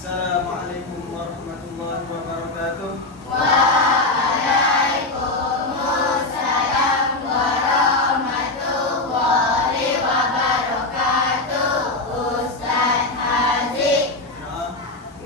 Assalamualaikum warahmatullahi wabarakatuh. Waalaikumsalam warahmatullahi wabarakatuh. Ustaz Haziq.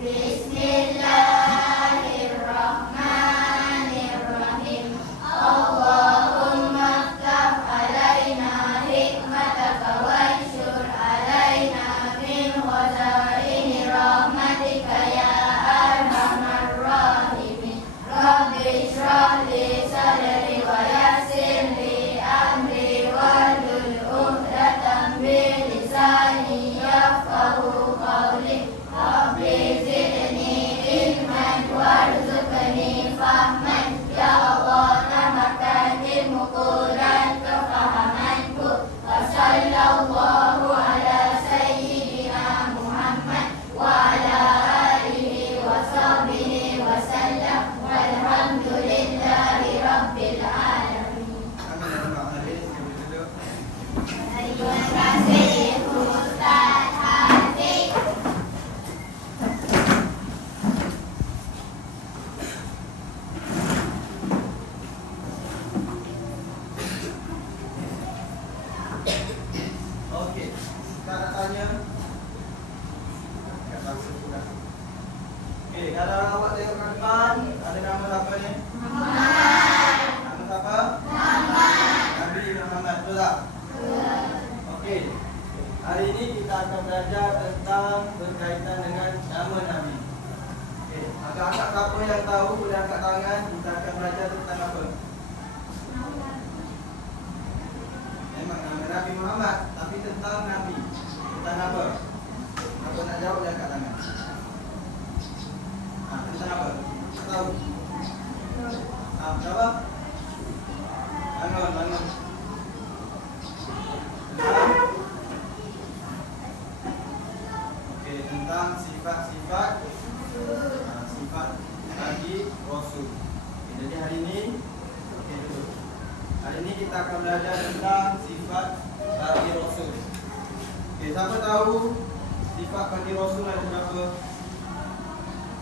Bismillahirrahmanirrahim. Allahumma ftah alaina hikmataka wanshur alaina min khazaini rahmatika ya arhamar rahimin. Rabbi shrah li sadri wa yassir li amri wahlul 'uqdatam min lisani yafqahu qawli. Rabbi zidni ilman warzuqni fahman. Ya Allah, tambahkan ilmuku dan kefahamanku. Wa sallallahu ala sayyidina Muhammad wa ala alihi wa sahbihi wa sallam. Walhamdulillahi rabbil alamin. Terima kasih Ustaz Haziq. Okey, kita nak tanya. Okey, kalau awak tengok kat depan, ada nama siapa ni? Muhammad. Nama siapa? Muhammad. Nabi Muhammad, betul tak? Okey. Hari ini kita akan belajar tentang berkaitan dengan nama Nabi. Okey, agak-agak siapa yang tahu boleh angkat tangan, kita akan belajar tentang apa? Memang nama Nabi Muhammad, tapi tentang Nabi. Tentang apa? Siapa nak jawab boleh angkat tangan. Tentang apa? Tak tahu. Berapa? Bangun. Tentang okey, tentang sifat-sifat sifat Nabi Rasul. Okey, jadi hari ini duduk. Hari ini kita akan belajar tentang sifat Nabi Rasul. Okey, siapa tahu sifat Nabi Rasul ada berapa?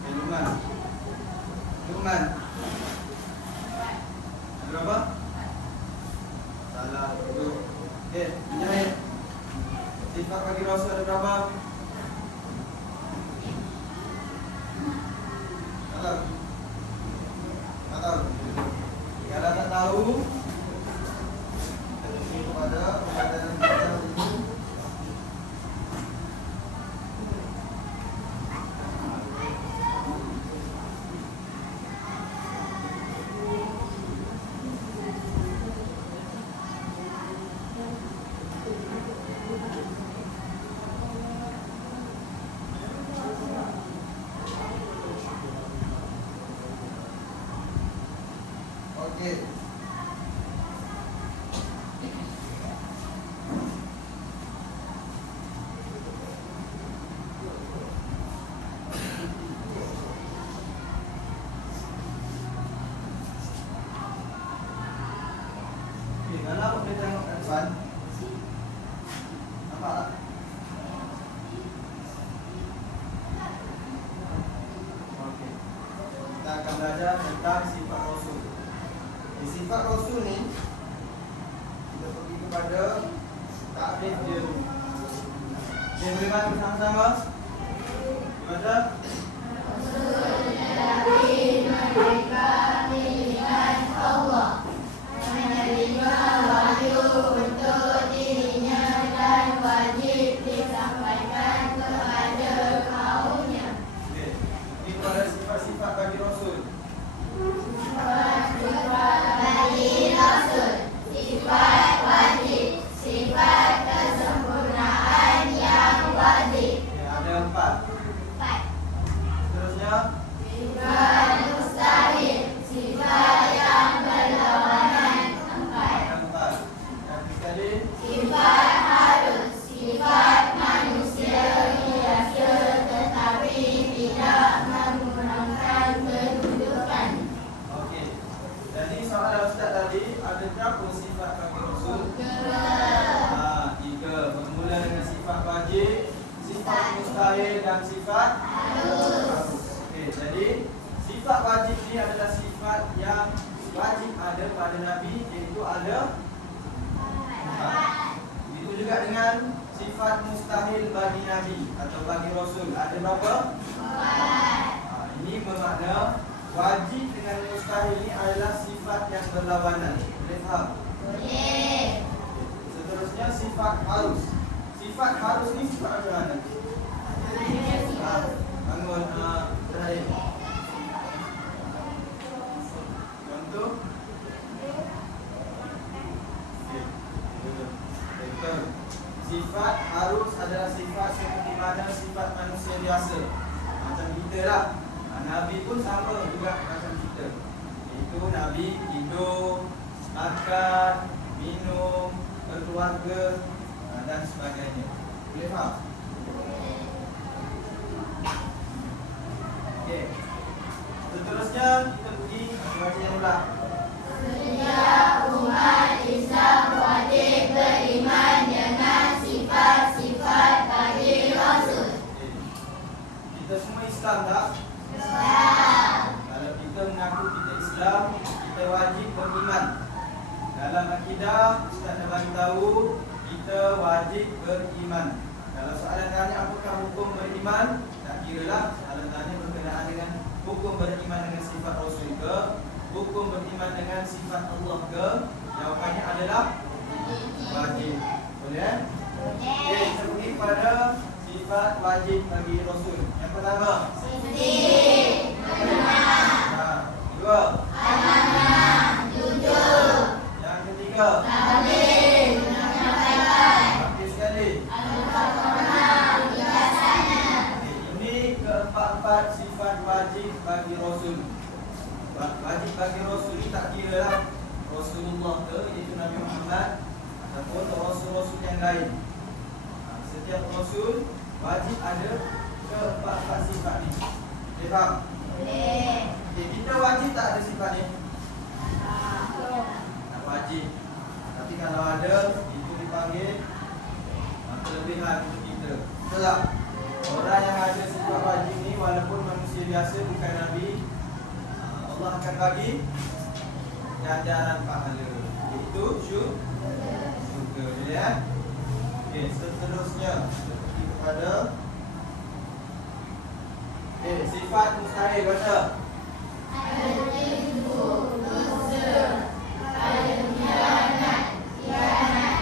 Okey, Luqman. Ada berapa? Salah, duduk. Okey, Mujahid. Sifat Nabi Rasul ada berapa? Tak tahu. Kalau tak tahu, terima kepada pelajaran kita ini. Okey. Okey, kalau kita tengok kat depan, nampak tak? Okey. Kita akan belajar tentang sifat Rasul. Di sifat Rasul ni kita pergi kepada takrif dia. Dia boleh bantu sama-sama? Baca. Nabi mereka pilihan Allah, menerima wahyu untuk dirinya dan wajib disampaikan kepada kaumnya. Okey. Ini pada sifat-sifat bagi Rasul. Sifat bagi Rasul, sifat wajib, sifat kesempurnaan yang wajib. Okey, ada Harus. Okey, jadi sifat wajib ni adalah sifat yang wajib ada pada Nabi, iaitu ada empat. Itu juga dengan sifat mustahil bagi Nabi atau bagi Rasul. Ada berapa? Ini bermakna wajib dengan mustahil ini adalah sifat yang berlawanan. Boleh faham? Boleh. Seterusnya sifat harus. Sifat harus ni sifat macam mana? Bangun terakhir. Contoh. Okey. Betul. Sifat harus adalah sifat seperti mana sifat manusia biasa. Macam kita lah. Nabi pun sama juga macam kita. Itu Nabi hidup, makan, minum, berkeluarga dan sebagainya. Boleh faham? Okey. Seterusnya kita pergi baca yang ulang. Setiap umat Islam wajib beriman dengan sifat-sifat bagi Rasul. Okay. Kita semua Islam tak? Islam. Kalau kita mengaku kita Islam, kita wajib beriman. Dalam akidah, Ustaz dah bagi tahu, kita wajib beriman. Kalau soalan tanya apakah hukum beriman, tak kira lah soalan tanya berkenaan dengan hukum beriman dengan sifat Rasul ke, hukum beriman dengan sifat Allah ke, jawapannya adalah wajib. Boleh? Okey, kita pergi pada sifat wajib bagi Rasul. Yang pertama, Siddiq, benar. Dua, Amanah, jujur. yang ketiga, Adil, menyampaikan. Okey sekali. Al-Fatihah, bijaksana. Ini keempat-empat sifat wajib bagi Rasul. Wajib bagi Rasul ini tak kira lah Rasulullah ke, iaitu Nabi Muhammad, ataupun Rasul-Rasul yang lain. Setiap Rasul wajib ada keempat-empat sifat ni. Boleh faham? Boleh. Okay, kita wajib tak ada sifat ni? Tak wajib. Tapi kalau ada, itu dipanggil kelebihan untuk kita. Betul tak? Orang yang ada sifat wajib ni, walaupun manusia biasa, bukan Nabi, Allah akan bagi ganjaran pahala. Itu syurga. Ya? Okey, seterusnya kita pergi kepada sifat mustahil. Baca. Al-Hibbu, dosa. Al-Khianat, khianat.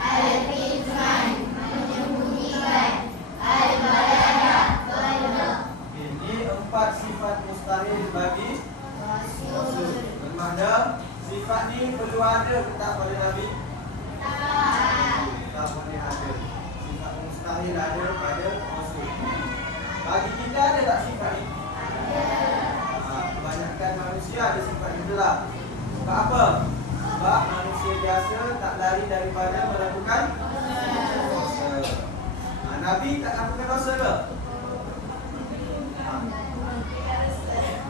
Al-Kitman, menyembunyikan. Al-Bayadah, bodoh. Okay, ini empat sifat mustahil bagi Rasul. Bermakna sifat ni perlu ada ke tak pada Nabi? Tak boleh ada. Sifat mustahil ada pada Rasul. Bagi kita ada tak sifat ni? Kebanyakan manusia ada sifat itulah. Sebab apa? Sebab manusia biasa tak lari daripada melakukan dosa. Nabi tak lakukan dosa ke?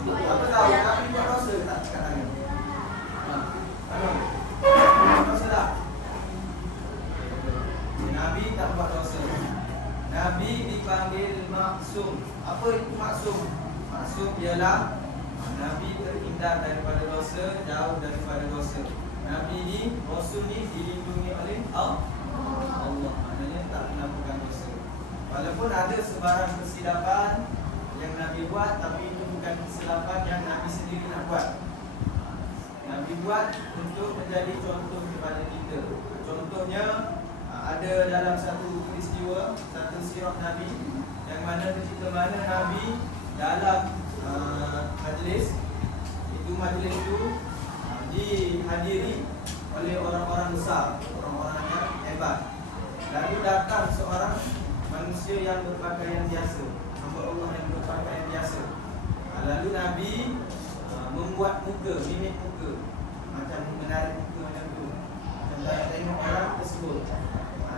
Apa tahu Nabi buat dosa ke tak sekarang? Dosa tak? Nabi tak buat dosa. Nabi dipanggil maksum. Apa itu maksum? Maksum ialah Nabi terhindar daripada dosa, jauh daripada dosa. Nabi ni, Rasul ni dilindungi oleh Allah. Maknanya tak melakukan dosa. Walaupun ada sebarang kesilapan yang Nabi buat, tapi itu bukan kesilapan yang Nabi sendiri nak buat. Nabi buat untuk menjadi contoh kepada kita. Contohnya ada dalam satu peristiwa, satu sirah Nabi, yang mana ketika mana Nabi dalam majlis itu, majlis itu dihadiri oleh orang-orang besar, orang-orang yang hebat. Lalu datang seorang manusia yang berpakaian biasa, hamba Allah yang berpakaian biasa. Lalu Nabi membuat muka, mimik muka, macam menarik muka macam tu, macam tak tengok orang tersebut.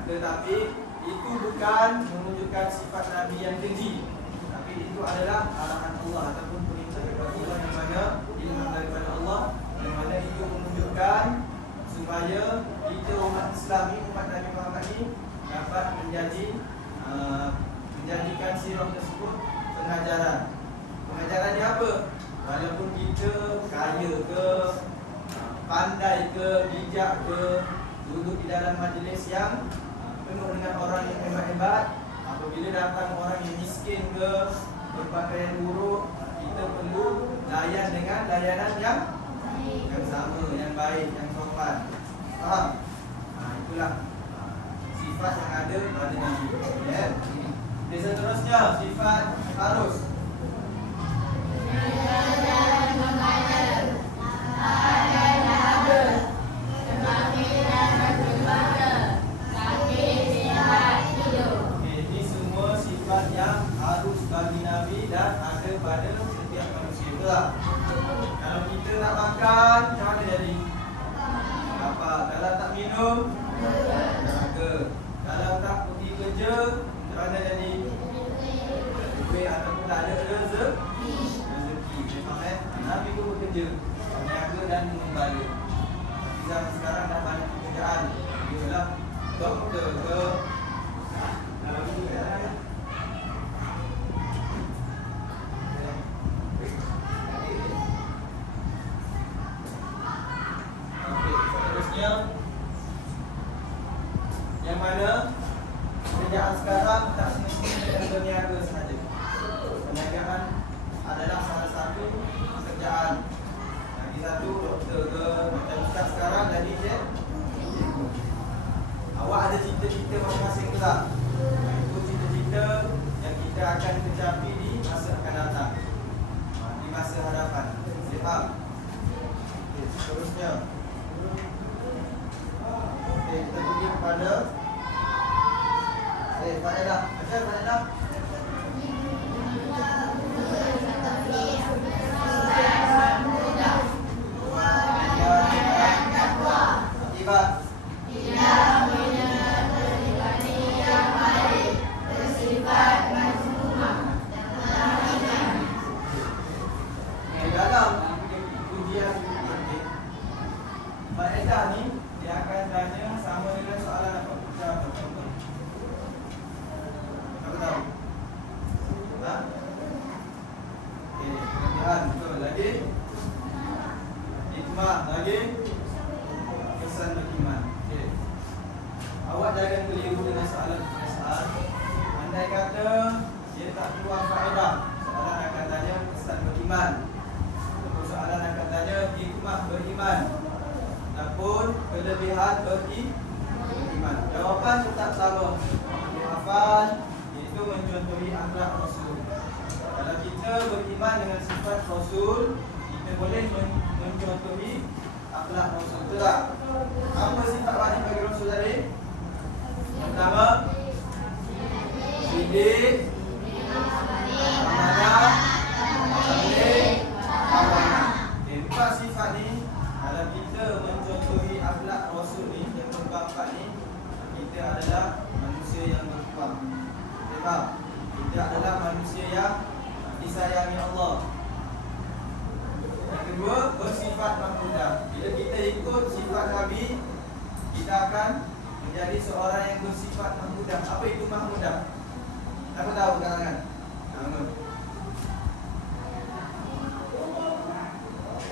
Tetapi itu bukan menunjukkan sifat Nabi yang keji, tapi itu adalah arahan Allah ataupun perintah daripada Allah, yang mana ilham daripada Allah, yang mana itu menunjukkan supaya kita umat Islam ni, umat Nabi Muhammad ni dapat menjadikan sirah tersebut pengajaran. Pengajaran ni apa? Walaupun kita kaya ke, pandai ke, bijak ke, duduk di dalam majlis yang penuh dengan orang yang hebat-hebat, apabila datang orang yang miskin ke, berpakaian buruk, kita perlu layan dengan layanan yang sama, yang baik, yang sopan. Faham? Itulah sifat yang ada pada Nabi. Ya. Okay, seterusnya sifat harus. Ini semua sifat yang harus bagi Nabi dan ada pada setiap manusia. Betul tak? Kalau kita nak makan, macam mana jadi? Apa? Kalau tak minum, dahaga. Kalau tak pergi kerja, macam mana jadi? Duit ataupun tak ada rezeki. Faham? Nabi pun bekerja, berniaga dan mengembala. Tapi zaman sekarang dah banyak pekerjaan. Ialah doktor ke, seterusnya yang mana pekerjaan sekarang tak semestinya dengan berniaga sahaja. Perniagaan adalah salah satu pekerjaan. Lagi satu doktor ke, macam ustaz sekarang jadi cikgu. Awak ada cita-cita masing-masing ke tak? Itu cita-cita yang kita akan mencapai di masa akan datang, di masa hadapan. Faham? Seterusnya kita pergi kepada faedah. Baca faedah. Akibat dalam ujian ini, faedah ni dia akan tanya sama dengan soalan apa? Jawab apa? Apa tahu? Ha? Okey, kelebihan betul lagi. Hikmah lagi. Kesan beriman. Okey. Awak jangan keliru dengan soalan-soalan. Andai kata dia tak keluar faedah, soalan akan tanya kesan beriman. Soalan akan tanya hikmah beriman ataupun kelebihan beriman. Jawapan tetap sama. Hafal itu mencontohi akhlak Rasul. Kalau kita beriman dengan sifat Rasul, kita boleh mencontohi akhlak Rasul. Betul tak? Apa sifat wajib bagi Rasul tadi? Pertama, sidik, amanah, tabligh, amanah. Empat sifat ni, kalau kita mencontohi akhlak Rasul ni, yang keempat ni, kita adalah manusia yang berkuat. Faham? Kita adalah manusia yang disayangi Allah. Yang kedua, bersifat mahmudah. Bila kita ikut sifat Nabi, kita akan menjadi seorang yang bersifat mahmudah. Apa itu mahmudah? Siapa tahu kalangan?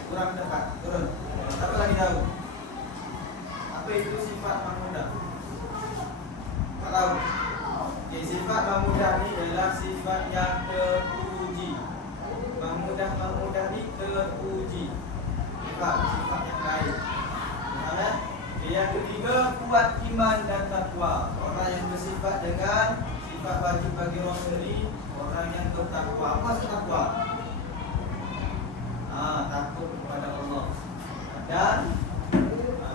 Kurang tepat, turun. Siapa lagi tahu? Apa itu sifat mahmudah? Tak tahu. Okay, sifat mahmudah ni adalah sifat yang terpuji. Mahmudah ni terpuji. Sifat yang baik. Yang ketiga, kuat iman dan takwa. Orang yang bersifat dengan sifat wajib bagi Rasul ni, orang yang bertakwa. Apa maksud takwa? Takut kepada Allah dan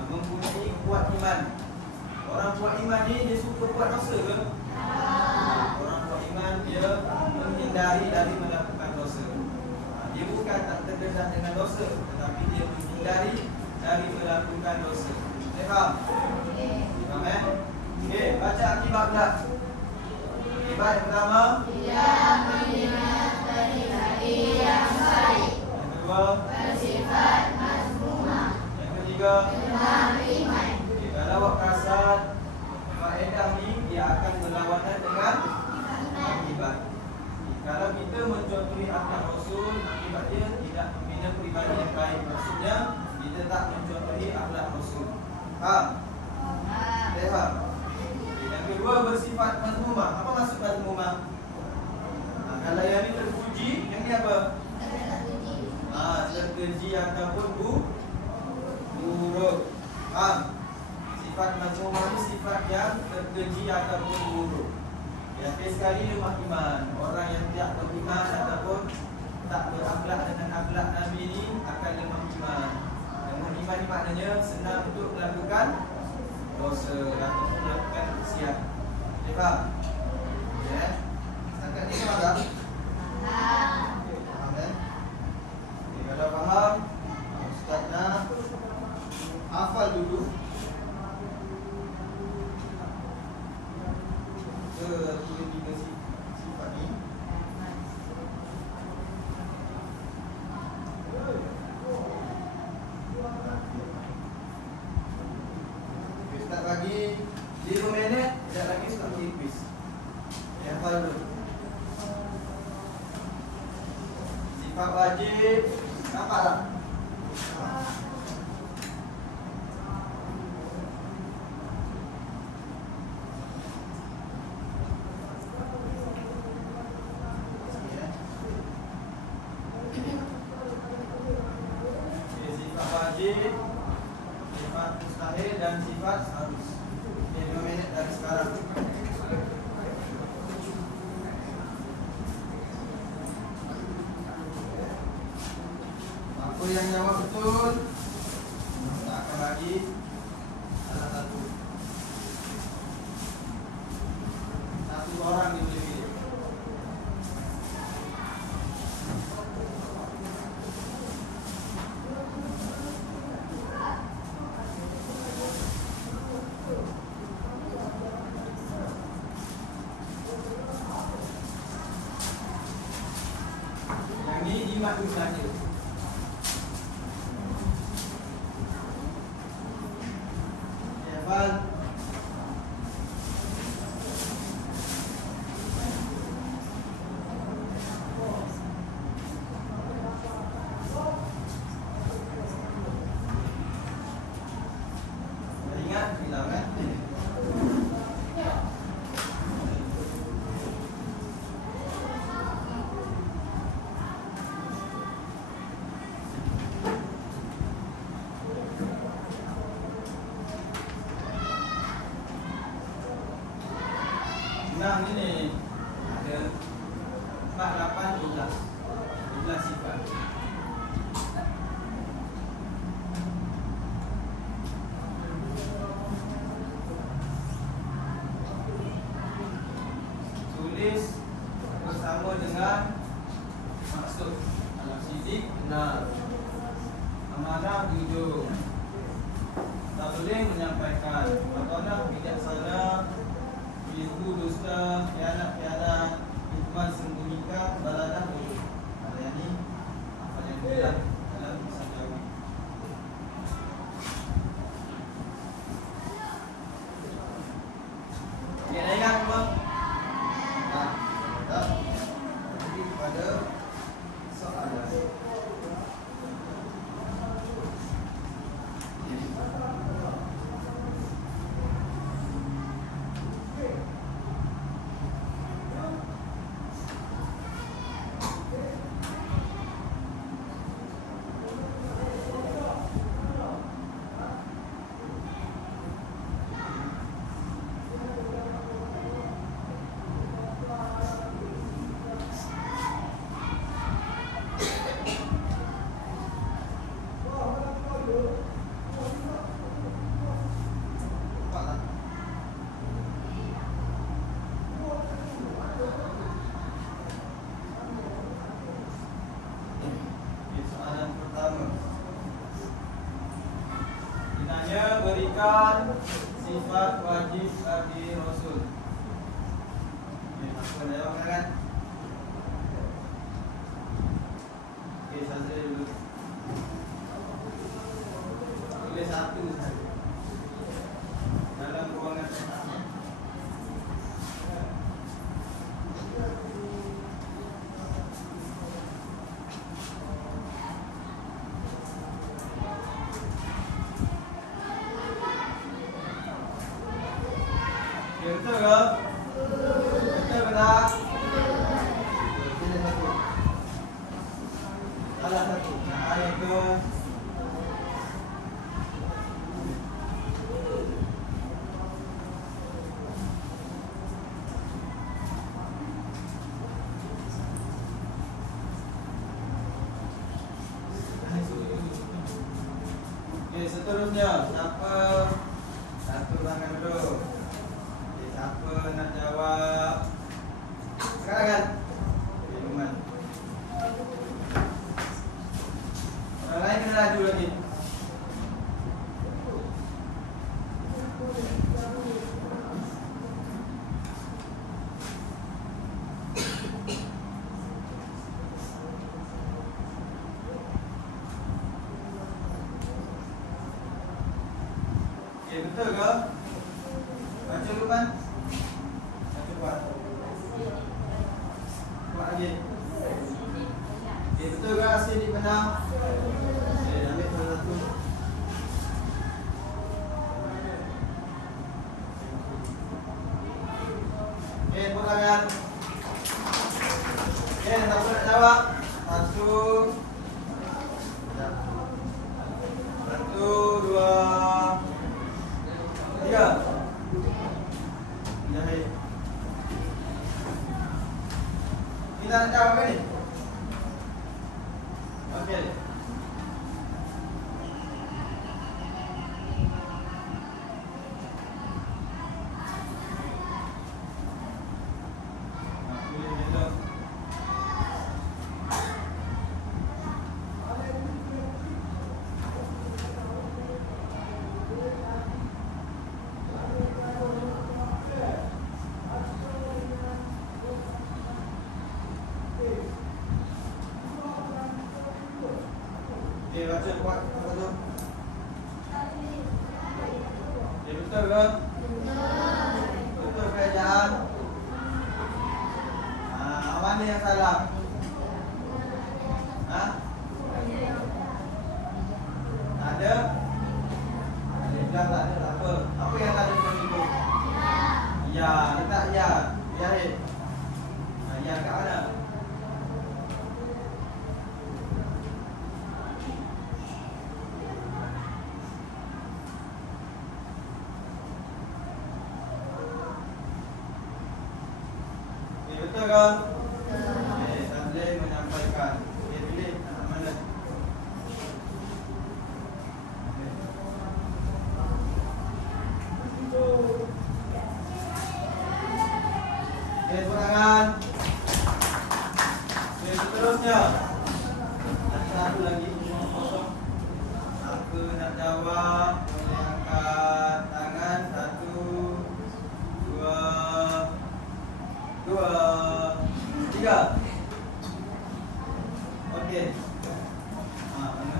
mempunyai kuat iman. Orang kuat iman ni dia suka buat dosa ke? Orang kuat iman dia menghindari dari melakukan dosa. Dia bukan tak terdedah dengan dosa, tetapi dia menghindari dari melakukan dosa. Faham? Faham? Okey, baca akibat pula. Akibat yang pertama, tidak mengingat pribadi yang baik. Yang kedua, bersifat mazmumah. Yang ketiga, lemah iman. kalau awak perasan faedah ni dia akan berlawanan dengan akibat. Kalau kita mencontohi akhlak Rasul, akibat dia tidak membina peribadi yang baik. Maksudnya kita tak mencontohi akhlak Rasul. Faham? Faham? Yang kedua, bersifat mazmumah. Apa maksud mazmumah? Kalau yang ini terpuji, yang ini apa? Terkeji ataupun buruk. Faham? Sifat mazmumah ini sifat yang terkeji ataupun buruk. Yang sekali lemah iman. Orang yang tidak beriman ataupun tak berakhlak dengan akhlak Nabi ini akan lemah iman. Lemah iman ini maknanya senang untuk melakukan dosa ataupun melakukan maksiat. Okay, faham? Ya. Setakat ni faham tak? Faham kan? Okay, kalau faham, Ustaz nak hafal dulu tiga sifat ni. Ustaz bagi 5 minit, sekejap lagi Ustaz bagi quiz. Hafal dulu. Sifat wajib, nampak tak? Sifat mustahil dan sifat harus. 5 minit dari sekarang. Apa yang jawab betul, kita akan bagi salah satu orang boleh pilih. Yang ini dimaklum saja. Hafal. Ingat bilang kan? Nah ini ada 4, 8, 12 sifat. Tulis bersama dengan maksud. Al-sidik benar, amanah jujur, tak boleh menyampaikan, amanah bijaksana, ilmu dusta, khianat, hikmah sembunyikan, baladah buruk. Ada yang ni apa yang bilang dalam bisa jawab. Ya, dah ingat apa? Tak. Jadi pada soalan. Soalan pertama, ditanya berikan sifat wajib bagi Rasul. Apa jawab kan? Okey, saya dulu. Tulis satu saja dalam ruangan saya. salah satu. Nah, yang ke Okey, seterusnya siapa? Satu tangan dulu. Okey, siapa nak jawab? Sekarang kan? Okey, Luman. Orang lain kena laju lagi. Okey, betul ke? Baca Luman. Baca kuat. Kuat lagi. Okey, betul ke Asyik dipenang? Okey, ambil salah satu. Okey, tepuk tangan. Okey, siapa nak jawab? Satu. Satu, dua, tiga. Jahit. Kita nak jawab ke ni? Okey. Boleh elok. Okey, baca kuat satu. Okey, betul ke? Betul ke ejaan? Mana yang salah? Ha? Ada? Ada bilang tak ada, tak apa. Apa yang tak ada dalam itu? Ya, letak ya. Ya, ya kat mana? Betul ke? Okey, Tamzil menyampaikan. Okey, pilih anak mana? Okey, tepuk tangan. Okey, seterusnya. Ada satu lagi kosong. Siapa nak jawab? Boleh angkat tangan. Satu, dua, tiga. Okey. Mana?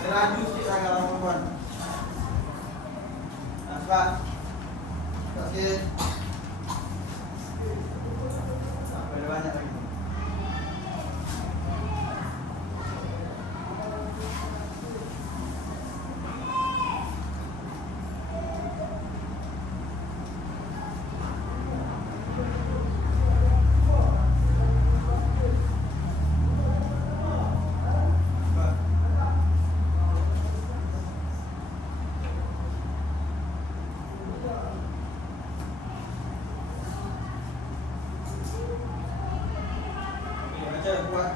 Seraju sikit tangan orang perempuan. Cepat. Cepat sikit. Ada banyak lagi. Kuat.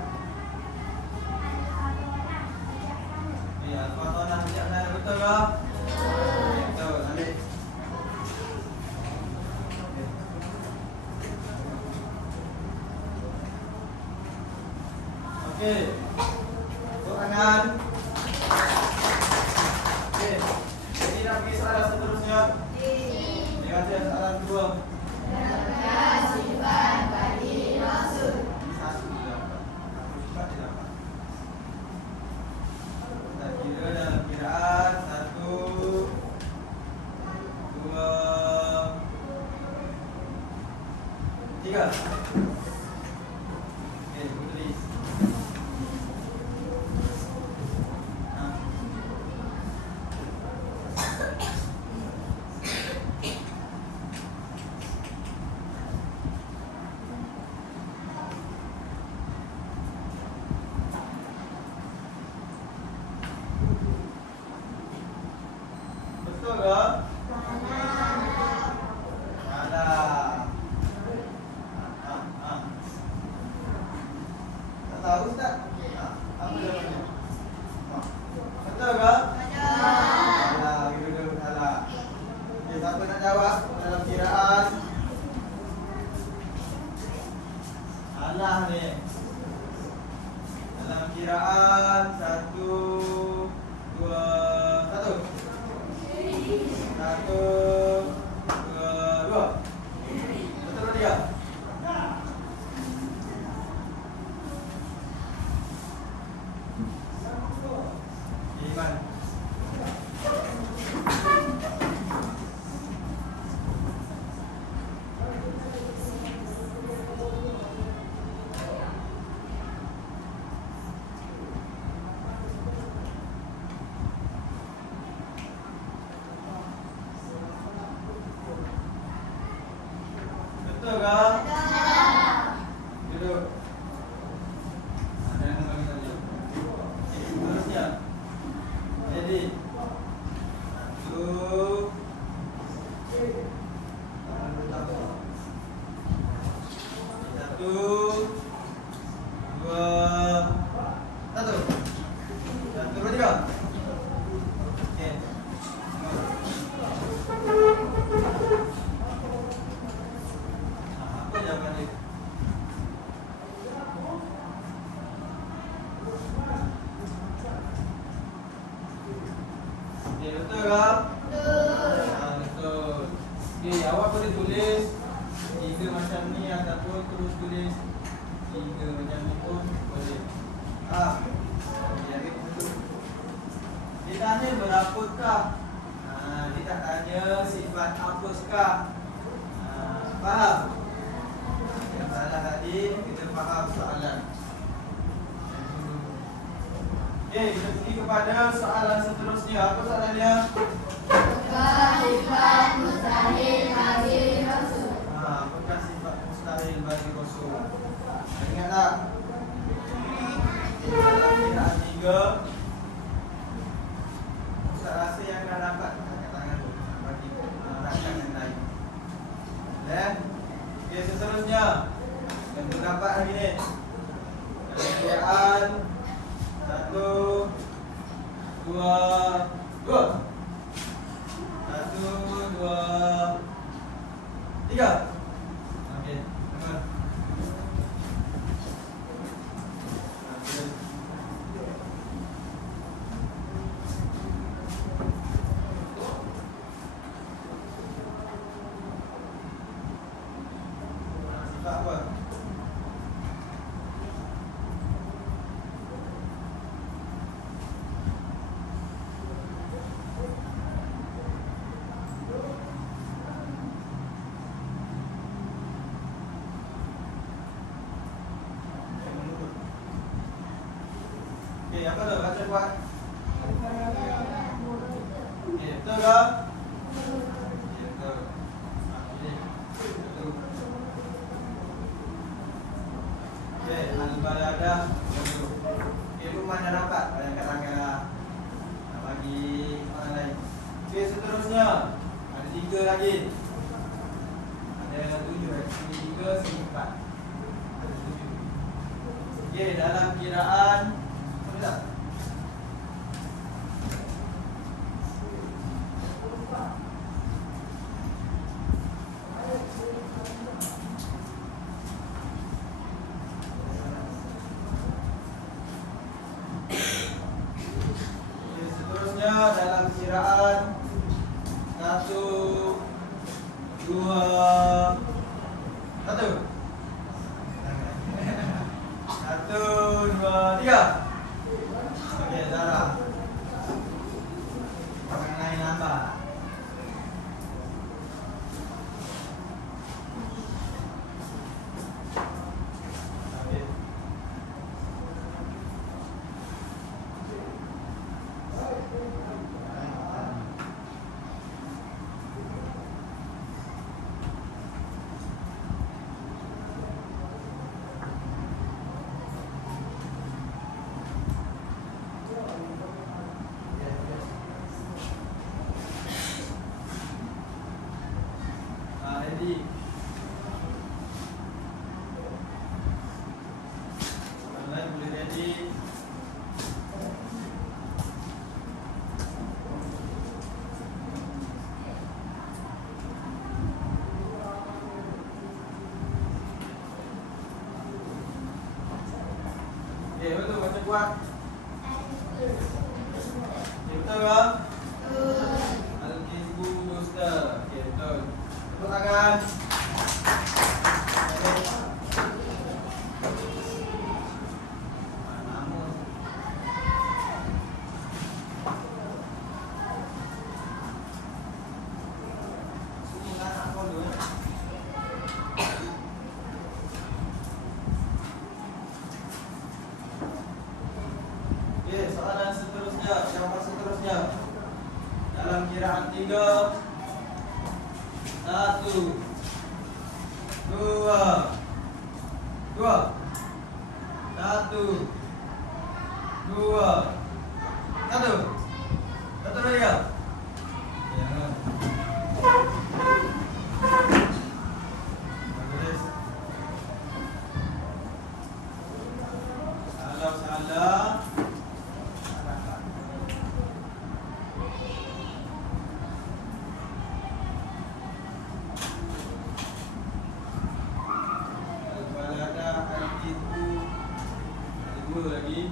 Ya, Al-Fatihah siap sana betul ke? Betul, ambil. Okey. Tepuk tangan. Okey. Jadi nak pergi soalan seterusnya. Terima kasih soalan kedua. Sifat bagi Rasul. Satu dapat. Satu sifat dia dapat. Kita kira dalam kiraan. Satu, dua, tiga. Okey, tulis. tahu tak? Apa jawapannya? Betul ke? Salah, duduk salah. Okey, siapa nak jawab dalam kiraan? Salah ni. Dalam kiraan 1, 2, 1. 1, 2, 2. Betul atau tidak? Iman. Betul ke? Duduk. Jangan bagi saja. Terusnya. Jadi 1, 2, 1. 1, 2, 3. Okey. Apa jawapan dia? Okey, betul ke? Betul. Okey, awak boleh tulis 3 macam ni ataupun terus tulis 3 macam ni pun boleh. Jadi dia tanya berapakah? Dia tak tanya sifat apakah. Faham? Yang salah tadi kita faham soalan. Okey, kita pergi kepada soalan seterusnya. Apa soalan dia? Sifat mustahil bagi Rasul. Apakah sifat mustahil bagi Rasul? Ingat tak? Dalam kiraan 3, Ustaz rasa yang dah dapat angkat tangan tu bagi rakan yang lain. Dan okey, seterusnya yang terdapat hari ni dalam kiraan 1, 2, 2. 1, 2, 3. Okey, teman. Sifat apa? Okey, apa tu? Baca kuat. Okey, betul ke? Okey, betul. Okey, betul. Okey, al-baladah. Okey, rumah dah dapat. Banyak kat bagi orang lain. Okey, seterusnya ada 3 lagi. Ada 7. Ini 3 sifat. Ada 7. Okey, dalam kiraan tak? Okey, seterusnya dalam kiraan 1, 2, 1. 1, 2, 3. Okey, Zara. Orang lain nambah. Okey. Okey, betul baca kuat. Okey, betul ke? Al-Kizbu dusta. Okey, betul. Tepuk tangan. Okey, soalan seterusnya, jawapan seterusnya. Dalam kiraan 3 1 2 2 1 2 1 Satu lagi ya? Jangan. Bagus. Salah. Lagi.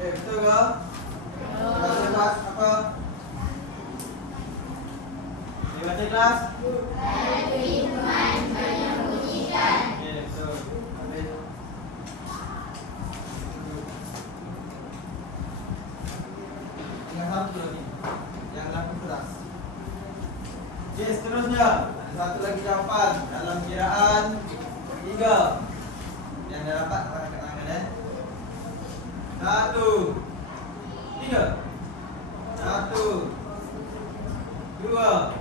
Okey, betul ke? Kita buat apa? Dia baca kelas? Al-Firman menyembunyikan. Okey, betul. Habis. Tinggal satu lagi. Yang laku keras. Okey, seterusnya. Ada satu lagi jawapan dalam kiraan 3. Yang dah dapat angkat tangan 1 3 1 2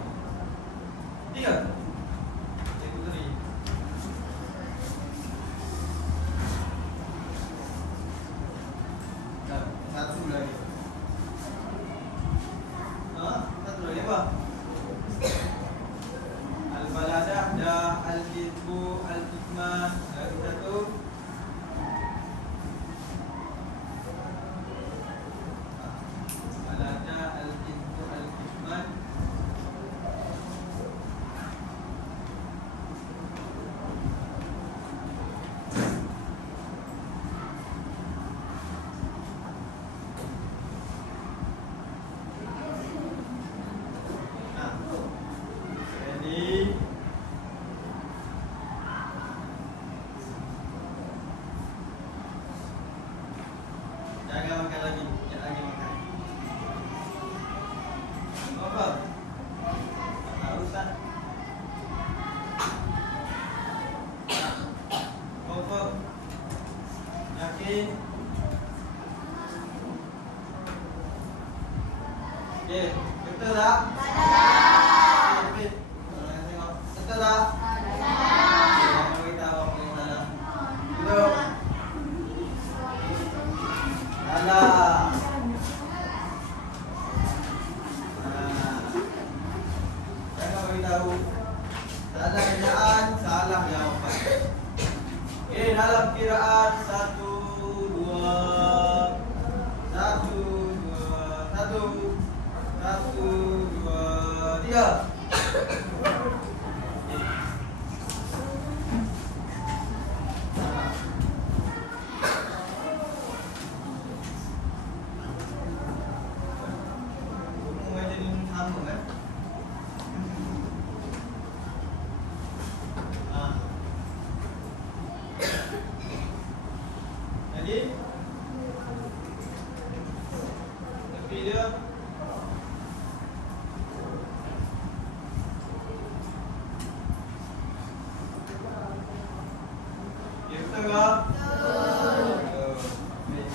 3. Itu tadi. Satu lagi. Satu lagi apa? Al-Baladah dah, Al-Kizbu, Al-Hikmah. Lagi satu. Al-Baladah, Al-Kizbu, Al-Hikmah. Ready? Jangan makan lagi, jangan lagi makan. Apa? Tak usah. Apa? Yakin? Okey, betul tak? Okey, tengok. Betul tak? Jangan beritahu apa yang salah. Betul. Salah. Jangan beritahu. Salah kiraan, salah jawapan. Okey, dalam kiraan 1 2 1 2 1 1 2 3. Mulai jadi sama kan? Jadi tepi dia. Ya betul ke? Betul. Okey.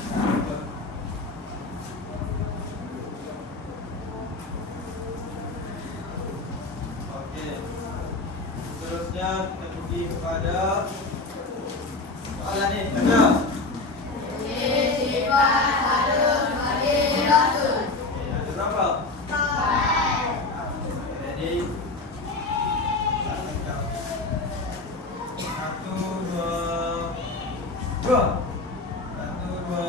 3.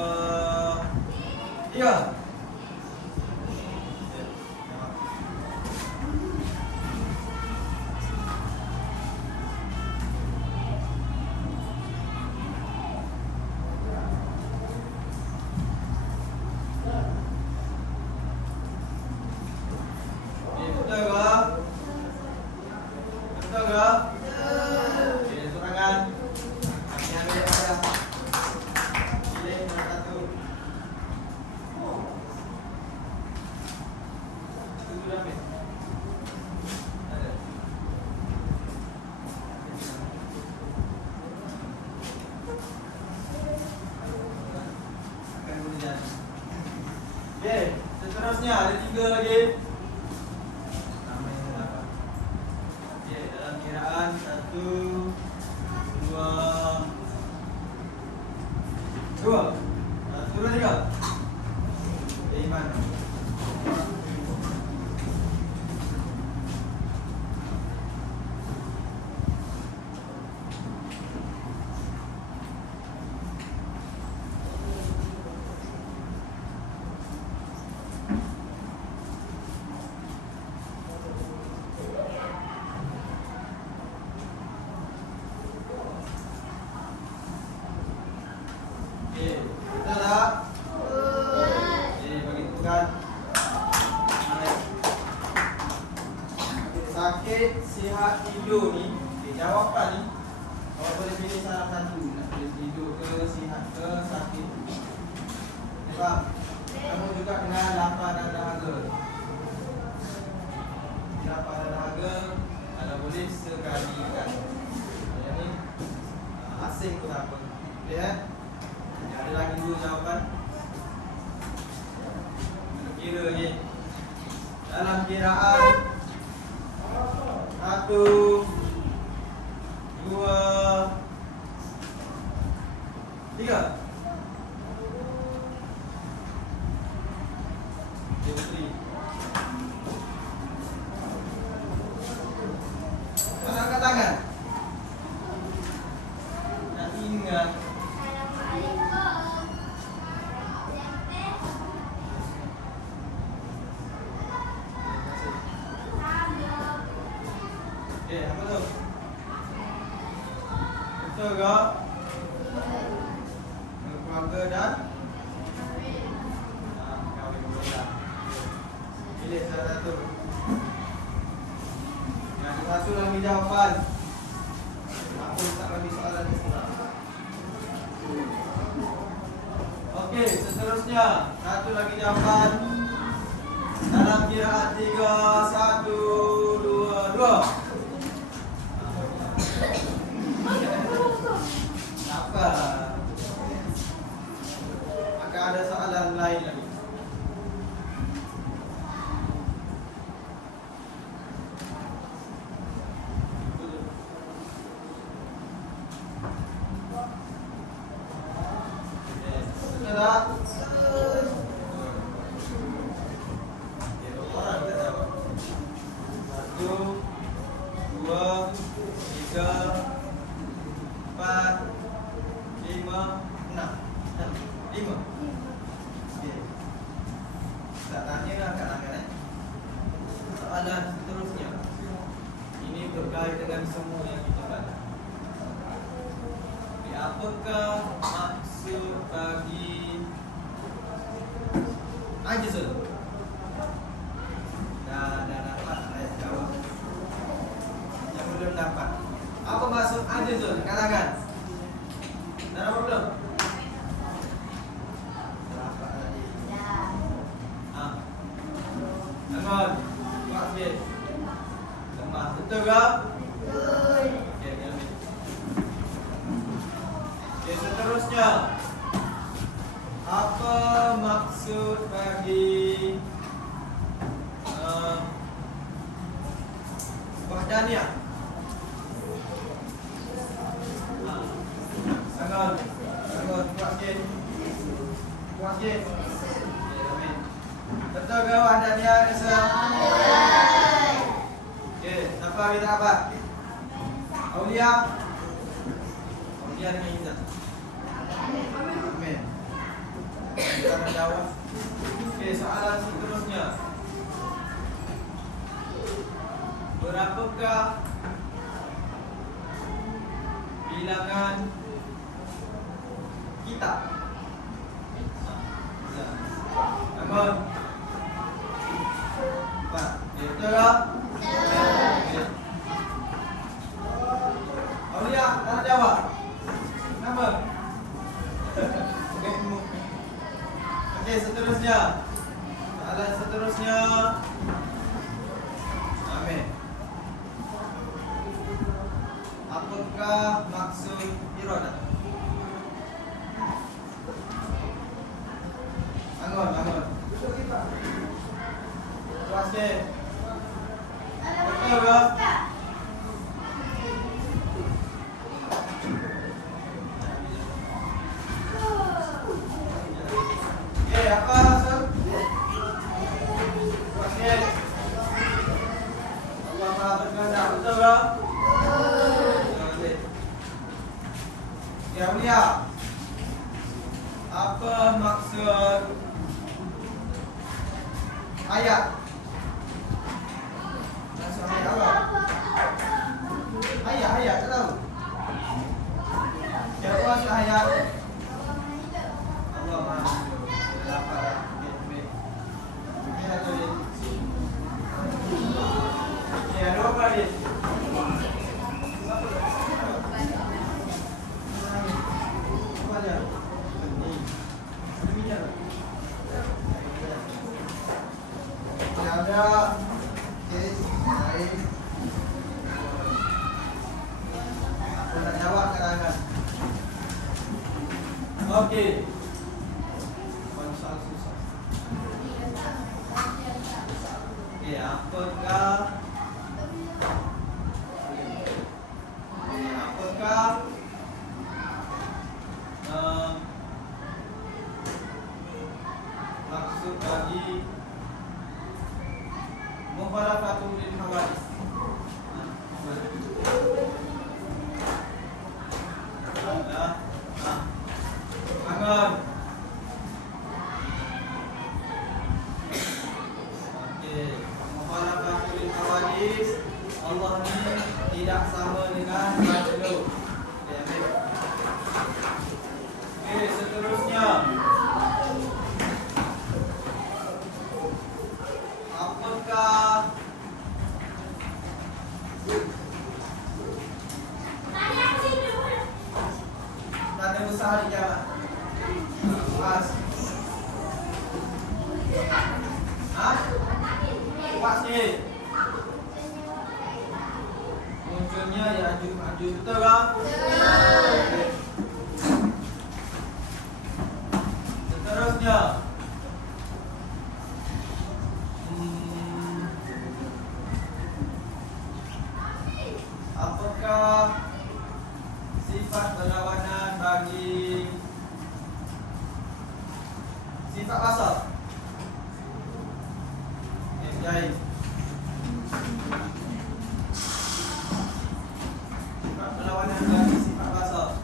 Okey, seterusnya ada 3 lagi. Nama yang dapat. Okey, dalam kiraan 1 2 2 1 2 3. Iman. Okey, betul tak? Okey, bagi tugas. Sakit, sihat, tidur ni, jawapan ni awak boleh pilih salah satu. Nak pilih tidur ke, sihat ke, sakit. Faham? Kamu juga kena lapar dan dahaga. Lapar dan dahaga, kalau boleh sekali kan. Yang ni asing pun tak apa. Boleh kan? Ada lagi 2 jawapan. Kira ni dalam kiraan 1 2 3. Putri. Mana angkat tangan? Nak ingat. Okey, apa tu? Betul ke? Keluarga dan kahwin boleh. Pilih salah satu. Yang satu lagi jawapan. Aku tak bagi soalan ni kurang. Okey, seterusnya satu lagi jawapan. Dalam kiraan 3 1 2 2. Apa? Akan ada soalan lain lagi. Betul tak? Okey, berapa orang kita jawab? 1 2 3 4 5 6 5. Okey. Tak tanya lah kanan-kanan. Soalan seterusnya. Ini berkait dengan semua yang kita baca. Apakah maksud bagi ajzul? Dah dapat ayat jawab. Yang belum dapat. Apa maksud ajzul? Katakan. Dah dapat belum? Dapat tadi. Angkat. Kuat sikit. Lemah. Betul ke? Betul. Okey, ambil. Okey, seterusnya. Apa maksud bagi wahdaniyah? Sangat kuat sikit. Kuat sikit. Okey, amin. Betul ke wahdaniyah, Nisa? Okey, siapa kita apa? Aulia. Aulia dengan Izzat. Amin. Jangan jawab. Okey, soalan seterusnya. Berapakah bilangan kitab? Bangun. Pak, betul tak? Betul. Aulia, nak jawab? Kenapa? Okey, seterusnya. Soalan seterusnya. Amin. Apakah maksud iradah? Bangun. Puas ke? Betul ke? Okey, apa maksud? Puas ke? Allah Maha berkehendak, betul ke? Ya Aulia, apa maksud ayat? Maksud ayat apa? Ayat, tak tahu? Siapa maksud ayat? Allah Maha berkehendak. Okey, ada dia. Okey, ada apa dia? Ada. Okey, baik. Aku nak jawab kadang-kadang. Okey. Soal susah. Okey, apakah maksud dari mukhalafatul lil hawadis? Bangun. Okey, mukhalafatul lil hawadis, Allah ni tidak sama dengan makhluk. Okey, ambil. Okey, seterusnya. Apakah tanda usaha di jalan? Pas. Pas ni. Munculnya ya Ya'juj betul tak? Betul. Seterusnya. Apakah sifat berlawanan bagi sifat asal? Baik. Sifat berlawanan bagi sifat asal.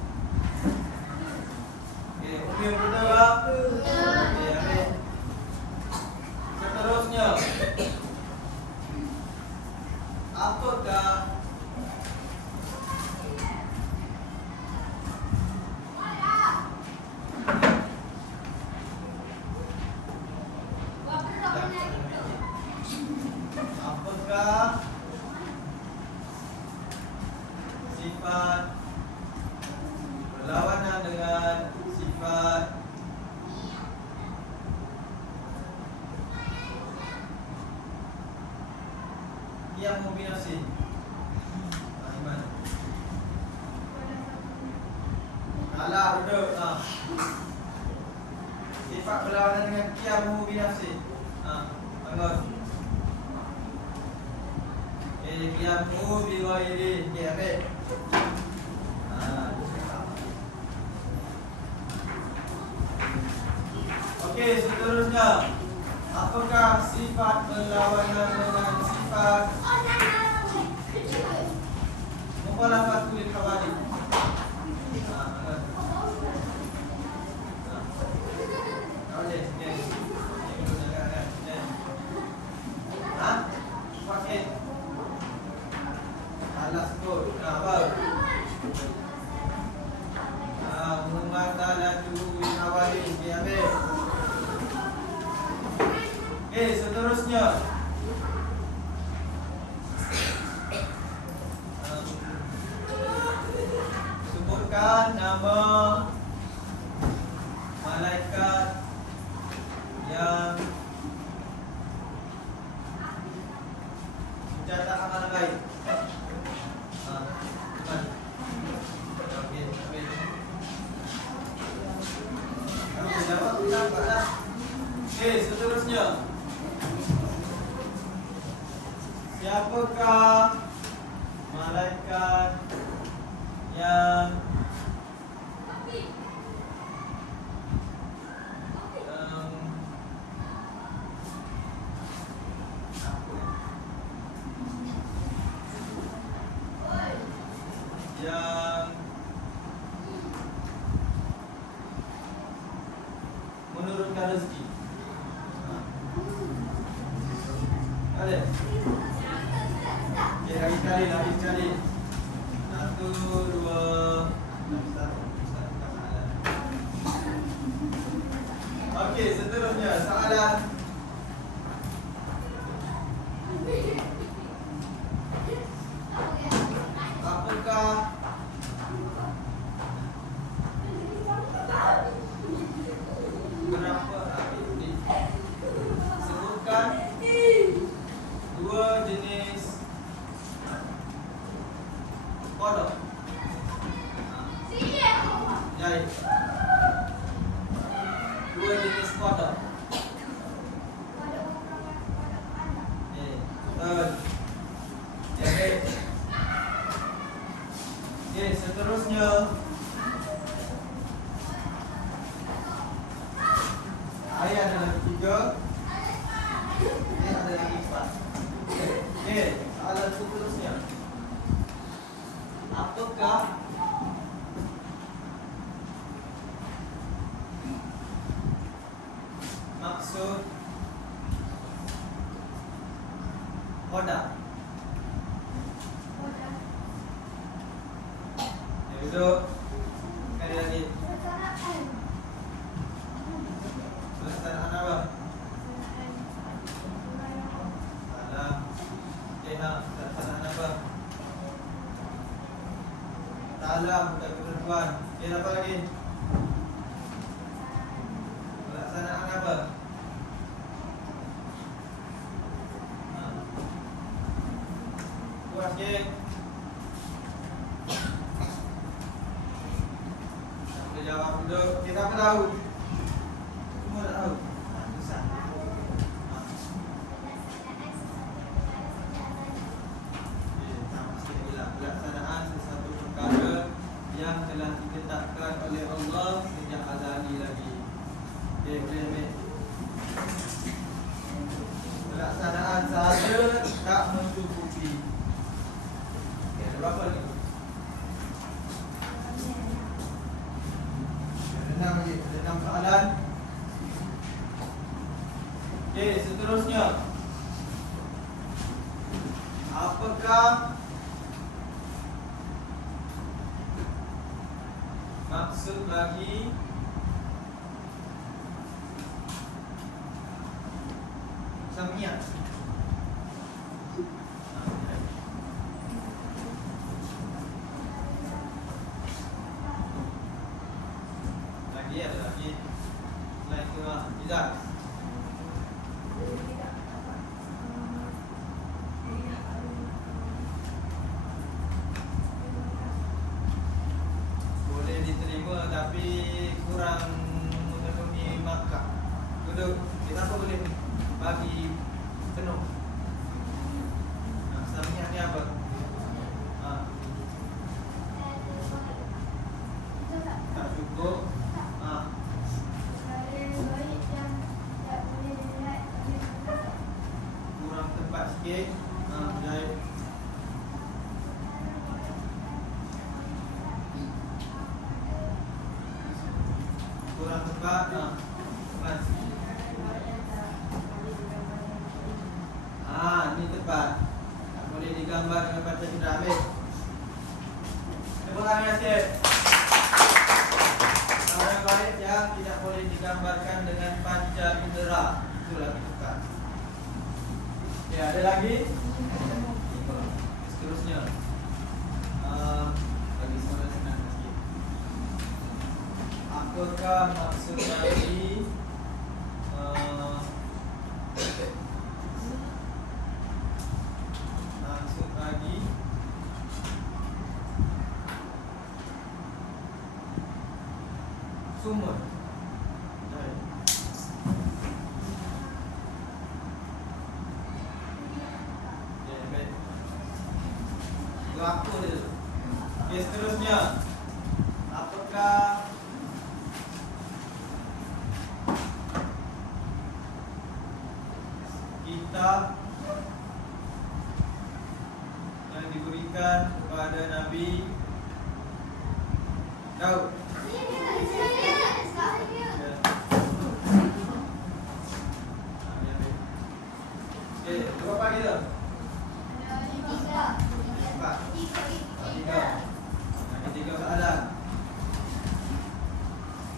Okey, umum betul tak? Okey, ambil. Seterusnya. Apakah sifat berlawanan dengan sifat yang membinasi? Iman. Alah, betul. Sifat berlawanan dengan qiyamuhu binafsi. Bangun. Qiyamuhu bi ghairi. Okey, ambil. Okey, seterusnya. Apakah sifat berlawanan dengan sifat mukhalafatul lil hawadith? Okey. lagi. Okey, habis. Okey, seterusnya. Sebutkan nama malaikat yang mencatat amal baik. Cepat. Okey, habis. Kamu jawab tak? Okey, seterusnya. Siapakah malaikat yang menurunkan rezeki? Ada? Okey, lagi sekali. 1, 2. Okey, seterusnya soalan. Apakah sebutkan dua jenis kodok. Jai. Dua jenis kodok. Betul. Jadi. Okey, seterusnya. Ayat ada lagi 3. Ini ada lagi 4. Okey, soalan seterusnya. Apakah maksud kodak? Ya, duduk. Sekali lagi. Pelaksanaan apa? Salah. Okey, pelaksanaan apa? Salah, bukan ketentuan. Okey, apa lagi? Pelaksanaan apa? Puas, okey. Tak boleh jawab duduk. Kita apa tahu? Semua tak tahu. Susah. Pelaksanaan sesuatu perkara yang telah ditetapkan oleh Allah sejak azali lagi. Okey, boleh ambil. Pelaksanaan sahaja tak mencukupi. Okey, ada berapa lagi? Ada 6 lagi. Ada 6 soalan. Okey, seterusnya. Apakah maksud bagi Samiyah? Lagi ada lagi. Selain itu Izzat. Boleh diterima tapi kurang memenuhi markah. Duduk. Kita apa boleh bagi penuh? Samiyah ni apa? Tak cukup. Kurang tepat sikit. Jahit. Kurang tepat. Mas. Ni tepat. Tak boleh digambar dengan baca sudah habis. Tepuk tangan sikit. Orang baik yang tidak boleh digambarkan dengan panca indera. Itulah kita. Ya, ada lagi? Seterusnya. Bagi soalan senang sikit. Apakah maksud dari maksud bagi sumber? Baik. Ya, baik. Itu apa dia? Okey, seterusnya. Apakah kitab yang diberikan kepada Nabi Daud? Okey, berapa kita? Empat. Tiga. Yang ketiga soalan.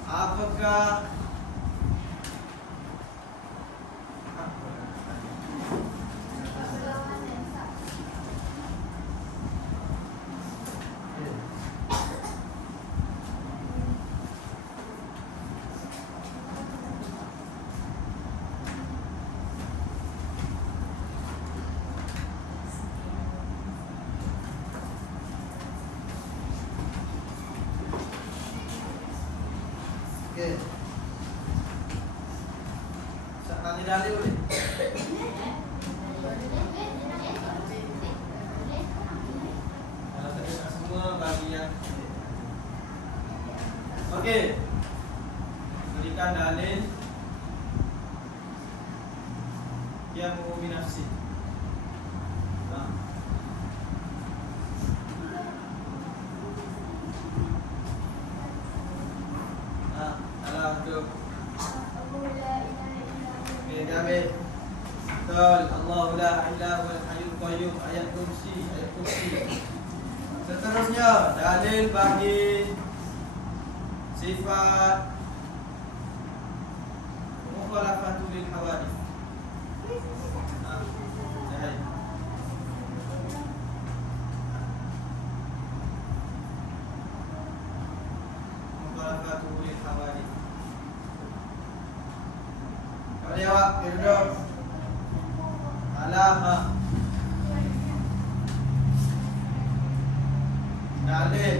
Apakah okey. Tanya dalil boleh? Kalau tak dengar semua bagi yang okey. Berikan dalil yang umumi nafsi. Alah tu. Okey, dah habis. Betul. Allahu la ilaha wal hayyul qayyum, ayat kursi. Seterusnya, dalil bagi sifat mukhalafatul lil hawadith. Jahil. Mukhalafatul lil hawadith. Kau jawab, duduk. Alama. Dalil.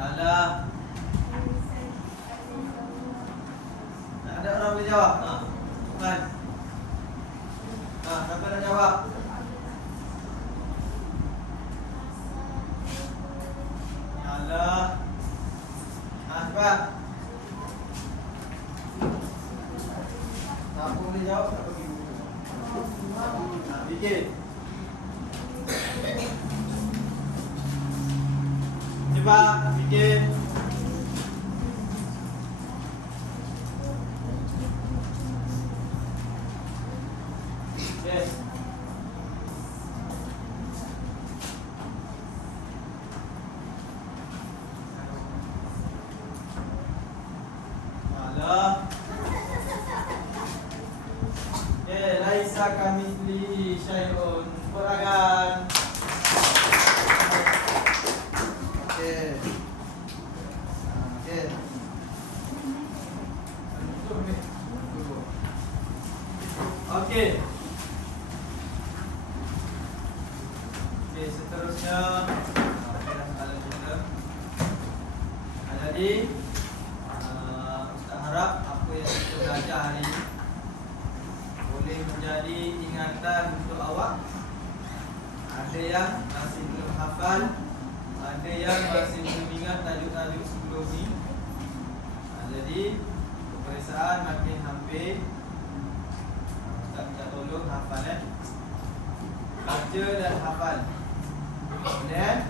Alah. Ada orang boleh jawab? Bukan. Siapa nak jawab? Alah. Cepat. Siapa boleh jawab? Tak pergi buku. Fikir. Cepat, fikir. Yes. Alah. Laisa kamitslihi syai'un. Perangan. Okey. Okey. Okey. Okey, seterusnya soalan kita. Jadi Ustaz harap apa yang kita belajar hari ini boleh menjadi ingatan untuk awak. Ada yang masih belum hafal, ada yang masih belum ingat tajuk-tajuk sebelum ni. Jadi peperiksaan makin hampir. Ustaz minta tolong hafal baca dan hafal. Boleh?